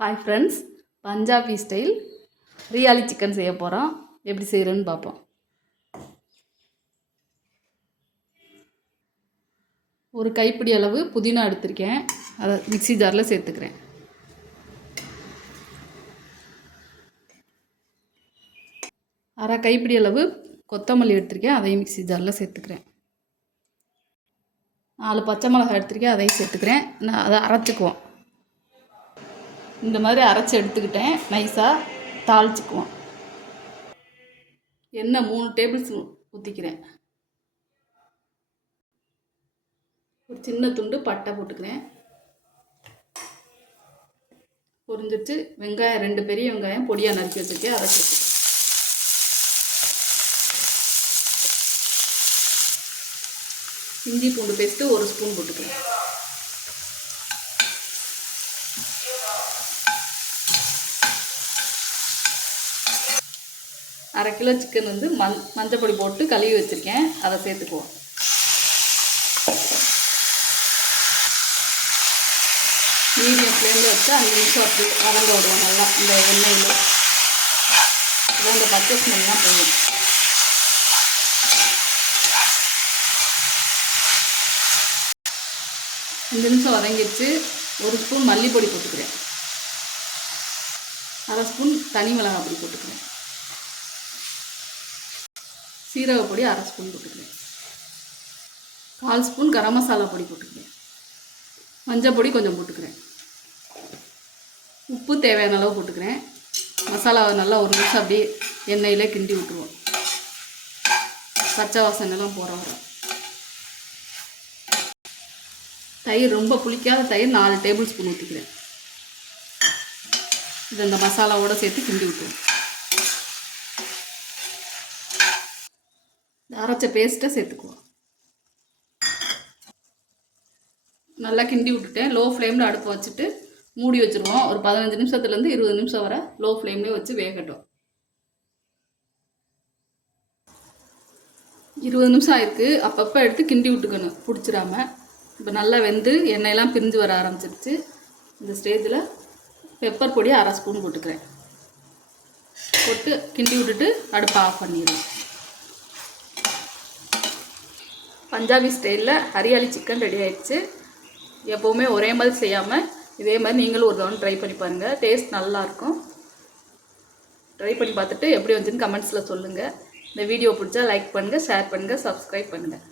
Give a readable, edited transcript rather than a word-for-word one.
Hi friends, Punjabi style really chicken செய்ய போகிறோம். எப்படி செய்கிறேன்னு பார்ப்போம். ஒரு கைப்பிடி அளவு புதினா எடுத்திருக்கேன், அதை மிக்ஸி ஜாரில் சேர்த்துக்கிறேன். அரை கைப்பிடி அளவு கொத்தமல்லி எடுத்திருக்கேன், அதையும் மிக்ஸி ஜாரில் சேர்த்துக்கிறேன். 4 பச்சை மிளகாய் எடுத்திருக்கேன், அதையும் சேர்த்துக்கிறேன். அதை அரைச்சிக்குவோம். இந்த மாதிரி அரைச்சி எடுத்துக்கிட்டேன். நைஸாக தாளிச்சுக்குவோம். எண்ணெய் 3 டேபிள் ஸ்பூன் ஊற்றிக்கிறேன். ஒரு சின்ன துண்டு பட்டை போட்டுக்கிறேன். பொரிஞ்சிச்சு. வெங்காயம் 2 பெரிய வெங்காயம் பொடியாக நறுக்கி வச்சுருக்கேன், அதை சேர்த்துக்கிறேன். இஞ்சி பூண்டு பேஸ்ட்டு 1 ஸ்பூன் போட்டுக்கிறேன். அரை கிலோ சிக்கன் வந்து மஞ்சள் பொடி போட்டு கழுவி வச்சுருக்கேன், அதை சேர்த்துக்குவோம். மீடியம் ஃப்ளேமில் வச்சு 5 நிமிஷம் அப்படி வதங்க விடுவோம். நல்லா இந்த எண்ணெயில் அதான் இந்த பச்சை ஸ்மெல்லாம் போகும். 5 நிமிஷம் வதங்கிடுச்சு. 1 ஸ்பூன் மல்லிப்பொடி போட்டுக்கிறேன். அரை ஸ்பூன் தனி மிளகாய் பொடி போட்டுக்கிறேன். சீரகப்பொடி அரை ஸ்பூன் போட்டுக்கிறேன். 1/4 ஸ்பூன் கரம் மசாலா பொடி போட்டுக்கிறேன். மஞ்சள் பொடி கொஞ்சம் போட்டுக்கிறேன். உப்பு தேவையான அளவு போட்டுக்கிறேன். மசாலாவை நல்லா 1 நிமிஷம் அப்படியே எண்ணெயிலே கிண்டி விட்டுருவோம், பச்சை வாசனைலாம் போகிற வர. தயிர் ரொம்ப புளிக்காத தயிர் 4 டேபிள் ஸ்பூன் ஊற்றிக்கிறேன். இது இந்த மசாலாவோடு சேர்த்து கிண்டி விட்டுருவோம். அரைச்ச பேஸ்ட்டை சேர்த்துக்குவோம். நல்லா கிண்டி விட்டுட்டேன். லோ ஃப்ளேமில் அடுப்பு வச்சுட்டு மூடி வச்சுருவோம். ஒரு 15 நிமிஷத்துலேருந்து 20 நிமிஷம் வரை லோ ஃப்ளேம்லேயே வச்சு வேகட்டும். 20 நிமிஷம் ஆயிருக்கு. அப்பப்போ எடுத்து கிண்டி விட்டுக்கணும், பிடிச்சிடாம. இப்போ நல்லா வெந்து எண்ணெயெல்லாம் பிரிஞ்சு வர ஆரம்பிச்சிருச்சு. இந்த ஸ்டேஜில் பெப்பர் பொடி அரை ஸ்பூன் போட்டுக்கிறேன். போட்டு கிண்டி விட்டுட்டு அடுப்பை ஆஃப் பண்ணிடுவேன். பஞ்சாபி ஸ்டைலில் ஹரியாலி சிக்கன் ரெடி ஆகிடுச்சு. எப்போவுமே ஒரே மாதிரி செய்யாமல் இதே மாதிரி நீங்களும் ஒரு தடவை ட்ரை பண்ணி பாருங்கள். டேஸ்ட் நல்லாயிருக்கும். ட்ரை பண்ணி பார்த்துட்டு எப்படி வந்துன்னு கமெண்ட்ஸில் சொல்லுங்கள். இந்த வீடியோ பிடிச்சா லைக் பண்ணுங்கள், ஷேர் பண்ணுங்கள், சப்ஸ்கிரைப் பண்ணுங்கள்.